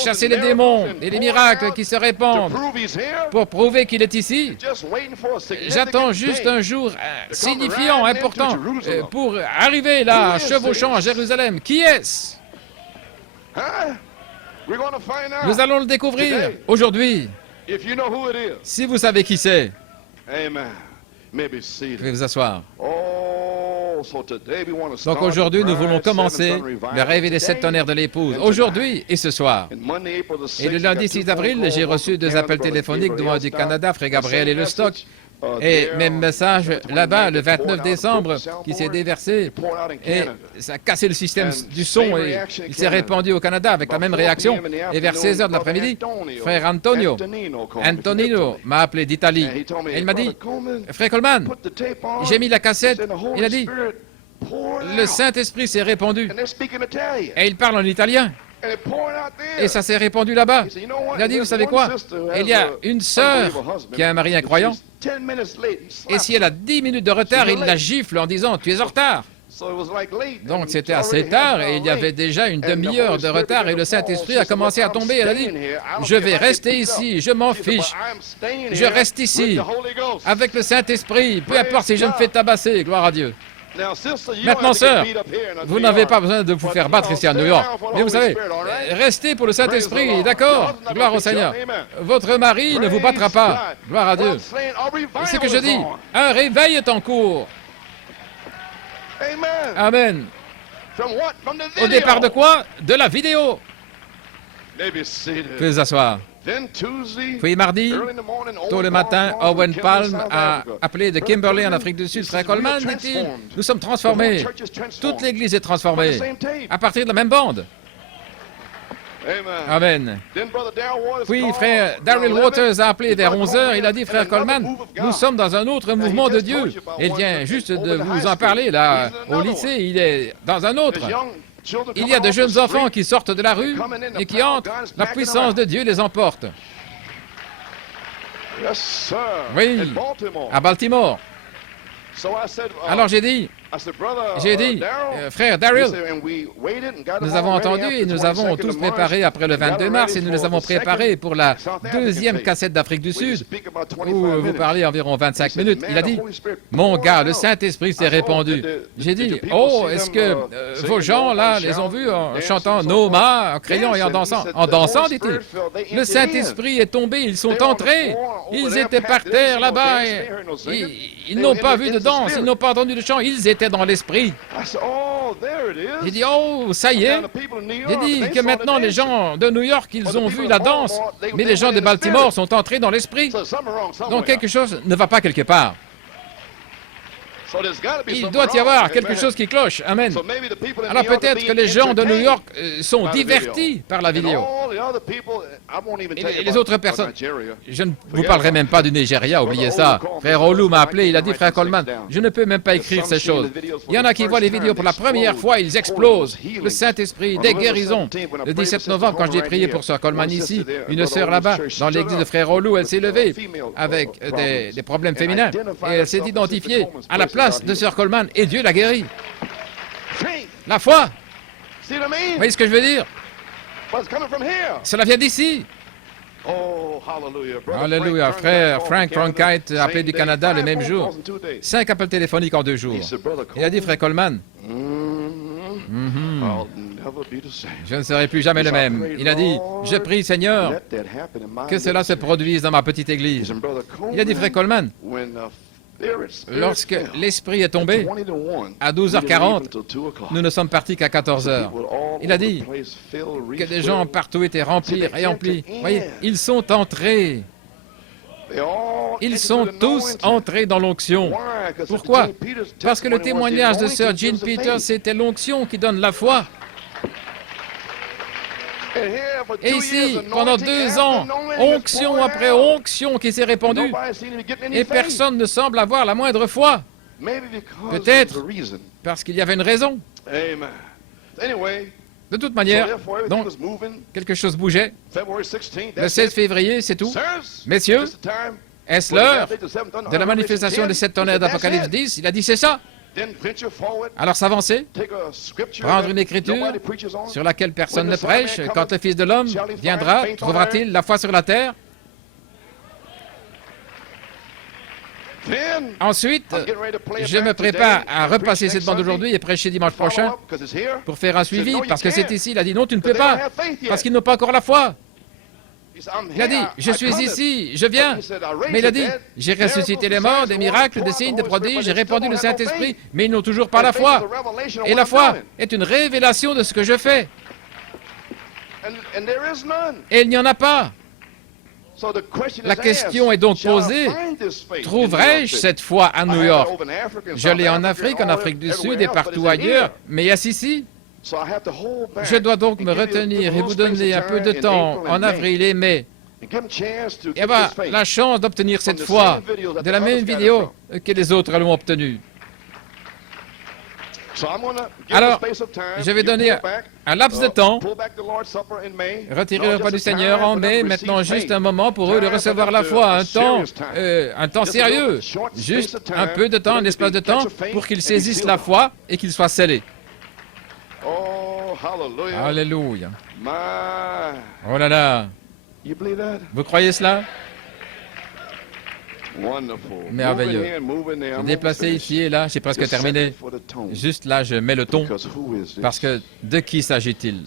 chasser les démons et les miracles qui se répandent pour prouver qu'il est ici. J'attends juste un jour signifiant, important, pour arriver là, chevauchant à Jérusalem. Qui est-ce? Nous allons le découvrir aujourd'hui. Si vous savez qui c'est, vous pouvez vous asseoir. Donc aujourd'hui, nous voulons commencer le réveil des 7 tonnerres de l'épouse. Aujourd'hui et ce soir. Et le lundi 6 avril, j'ai reçu 2 appels téléphoniques du Canada, frère Gabriel et le stock. Et même message là-bas, le 29 décembre, qui s'est déversé. Et ça a cassé le système du son et il s'est répandu au Canada avec la même réaction. Et vers 16 h de l'après-midi, frère Antonino m'a appelé d'Italie. Et il m'a dit, frère Coleman, j'ai mis la cassette. Il a dit, le Saint-Esprit s'est répandu. Et il parle en italien. Et ça s'est répandu là-bas. Il a dit, vous savez quoi? Il y a une sœur qui a un mari incroyant. Et si elle a 10 minutes de retard, il la gifle en disant, tu es en retard. Donc c'était assez tard et il y avait déjà une demi-heure de retard et le Saint-Esprit a commencé à tomber. Elle a dit, je vais rester ici, je m'en fiche. Je reste ici avec le Saint-Esprit, peu importe si je me fais tabasser, gloire à Dieu. Maintenant, sœur, vous n'avez pas besoin de vous faire battre ici à New York. Mais vous savez, restez pour le Saint-Esprit, d'accord? Gloire au Seigneur. Votre mari ne vous battra pas. Gloire à Dieu. C'est ce que je dis. Un réveil est en cours. Amen. Au départ de quoi? De la vidéo. Veuillez vous asseoir. Puis mardi, tôt le matin, Owen Palm a appelé de Kimberley en Afrique du Sud. Frère Coleman, dit-il, nous sommes transformés. Toute l'Église est transformée. À partir de la même bande. Amen. Puis frère Darrell Waters a appelé vers 11h. Il a dit, frère Coleman, nous sommes dans un autre mouvement de Dieu. Il vient juste de vous en parler là, au lycée. Il est dans un autre. Il y a de jeunes enfants qui sortent de la rue et qui entrent. La puissance de Dieu les emporte. Oui, à Baltimore. Alors j'ai dit, frère Darrell, nous avons entendu et nous avons tous préparé après le 22 mars et nous les avons préparés pour la deuxième cassette d'Afrique du Sud où vous parlez environ 25 minutes. Il a dit, mon gars, le Saint-Esprit s'est répandu. J'ai dit, oh, est-ce que vos gens là les ont vus en chantant Noma, en criant et en dansant? En dansant, dit-il. Le Saint-Esprit est tombé, ils sont entrés. Ils étaient par terre là-bas. Ils n'ont pas vu de danse, ils n'ont pas entendu de chant, ils étaient dans l'esprit. J'ai dit, oh, ça y est. J'ai dit que maintenant les gens de New York, ils ont vu la danse, mais les gens de Baltimore sont entrés dans l'esprit. Donc quelque chose ne va pas quelque part. Il doit y avoir quelque chose qui cloche. Amen. Alors peut-être que les gens de New York sont divertis par la vidéo. Et les autres personnes, je ne vous parlerai même pas du Nigeria, oubliez ça. Frère Olu m'a appelé, il a dit, frère Coleman, je ne peux même pas écrire ces choses. Il y en a qui voient les vidéos pour la première fois, ils explosent. Le Saint-Esprit, des guérisons. Le 17 novembre, quand j'ai prié pour sœur Coleman ici, une sœur là-bas, dans l'église de frère Olu, elle s'est levée avec des problèmes féminins et elle s'est identifiée à la place de sœur Coleman et Dieu l'a guérie. La foi. Vous voyez ce que je veux dire? Cela vient d'ici. Alléluia. Frère Frank Cronkite, appelé du Canada le même jour. 5 appels téléphoniques en 2 jours. Il a dit, frère Coleman, je ne serai plus jamais le même. Il a dit, je prie Seigneur que cela se produise dans ma petite église. Il a dit, frère Coleman, lorsque l'Esprit est tombé, à 12h40, nous ne sommes partis qu'à 14h. Il a dit que des gens partout étaient remplis et remplis. Vous voyez, ils sont entrés. Ils sont tous entrés dans l'onction. Pourquoi? Parce que le témoignage de Sir Jean Peters, c'était l'onction qui donne la foi. Et ici, pendant 2 ans, onction après onction qui s'est répandue, et personne ne semble avoir la moindre foi. Peut-être parce qu'il y avait une raison. De toute manière, donc, quelque chose bougeait. Le 16 février, c'est tout. Messieurs, est-ce l'heure de la manifestation des 7 tonnerres d'Apocalypse 10? Il a dit, c'est ça. Alors s'avancer, prendre une écriture sur laquelle personne ne prêche. Quand le Fils de l'homme viendra, trouvera-t-il la foi sur la terre? Ensuite, je me prépare à repasser cette bande aujourd'hui et prêcher dimanche prochain pour faire un suivi, parce que c'est ici. Il a dit, non, tu ne peux pas, parce qu'ils n'ont pas encore la foi. Il a dit, je suis ici, je viens. Mais il a dit, j'ai ressuscité les morts, des miracles, des signes, des prodiges, j'ai répandu le Saint-Esprit, mais ils n'ont toujours pas la foi. Et la foi est une révélation de ce que je fais. Et il n'y en a pas. La question est donc posée, trouverai-je cette foi à New York? Je l'ai en Afrique du Sud et partout ailleurs, mais est-ce ici? Je dois donc me retenir et vous donner un peu de temps en avril et mai et avoir la chance d'obtenir cette foi de la même vidéo que les autres l'ont obtenue. Alors, je vais donner un laps de temps, retirer le repas du Seigneur en mai, maintenant juste un moment pour eux de recevoir la foi, un temps sérieux, juste un peu de temps, un espace de temps pour qu'ils saisissent la foi et qu'ils soient scellés. Alléluia. Oh là là. Vous croyez cela? Merveilleux. Déplacé ici et là, j'ai presque terminé. Juste là, je mets le ton, parce que de qui s'agit-il?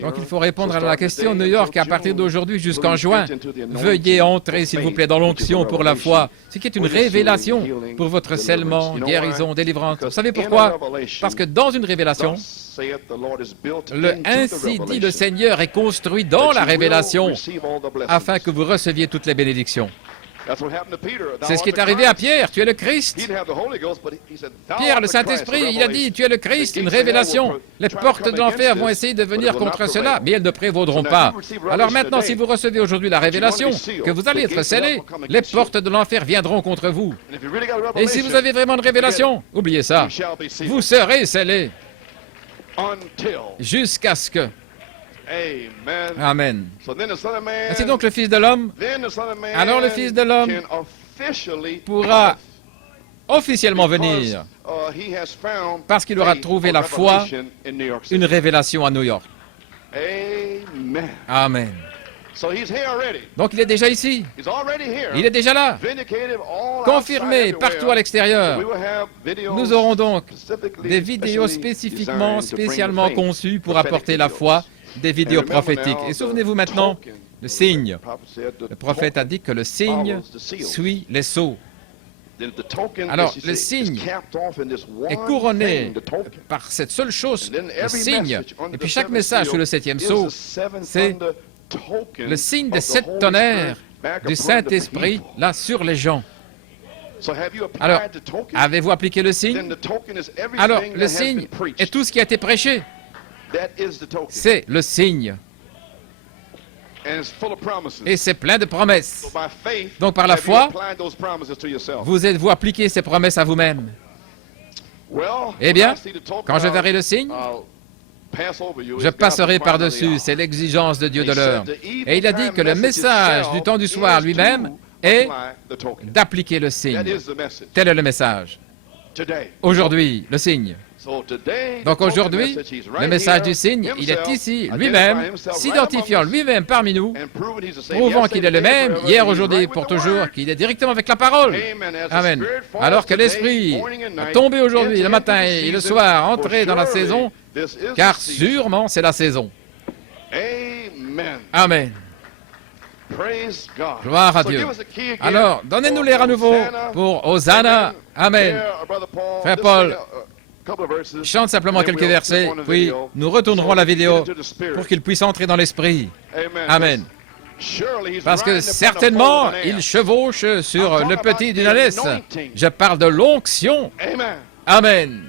Donc il faut répondre à la question, New York, à partir d'aujourd'hui jusqu'en juin. Veuillez entrer, s'il vous plaît, dans l'onction pour la foi, ce qui est une révélation pour votre scellement, guérison, délivrance. Vous savez pourquoi? Parce que dans une révélation, ainsi dit le Seigneur est construit dans la révélation, afin que vous receviez toutes les bénédictions. C'est ce qui est arrivé à Pierre, tu es le Christ. Pierre, le Saint-Esprit, il a dit, tu es le Christ, une révélation. Les portes de l'enfer vont essayer de venir contre cela, mais elles ne prévaudront pas. Alors maintenant, si vous recevez aujourd'hui la révélation, que vous allez être scellés, les portes de l'enfer viendront contre vous. Et si vous avez vraiment une révélation, oubliez ça, vous serez scellés jusqu'à ce que... Amen. C'est donc le Fils de l'homme. Alors le Fils de l'homme pourra officiellement venir parce qu'il aura trouvé la foi, une révélation à New York. Amen. Donc il est déjà ici. Il est déjà là. Confirmé partout à l'extérieur. Nous aurons donc des vidéos spécialement conçues pour apporter la foi, des vidéos prophétiques. Et souvenez-vous maintenant, le signe. Le prophète a dit que le signe suit les sceaux. Alors, le signe est couronné par cette seule chose, le signe. Et puis chaque message sous le 7e sceau, c'est le signe des 7 tonnerres du Saint-Esprit, là, sur les gens. Alors, avez-vous appliqué le signe? Alors, le signe est tout ce qui a été prêché. C'est le signe. Et c'est plein de promesses. Donc par la foi, vous êtes-vous appliqué ces promesses à vous-même? Eh bien, quand je verrai le signe, je passerai par-dessus. C'est l'exigence de Dieu de l'heure. Et il a dit que le message du temps du soir lui-même est d'appliquer le signe. Tel est le message. Aujourd'hui, le signe. Donc aujourd'hui, le message du signe, il est ici, lui-même, s'identifiant lui-même parmi nous, prouvant qu'il est le même, hier, aujourd'hui, pour toujours, qu'il est directement avec la parole. Amen. Alors que l'Esprit a tombé aujourd'hui, le matin et le soir, entré dans la saison, car sûrement c'est la saison. Amen. Gloire à Dieu. Alors, donnez-nous l'air à nouveau pour Hosanna. Amen. Frère Paul, chante simplement quelques versets, puis nous retournerons à la vidéo pour qu'il puisse entrer dans l'esprit. Amen. Parce que certainement, il chevauche sur le petit d'une ânesse. Je parle de l'onction. Amen.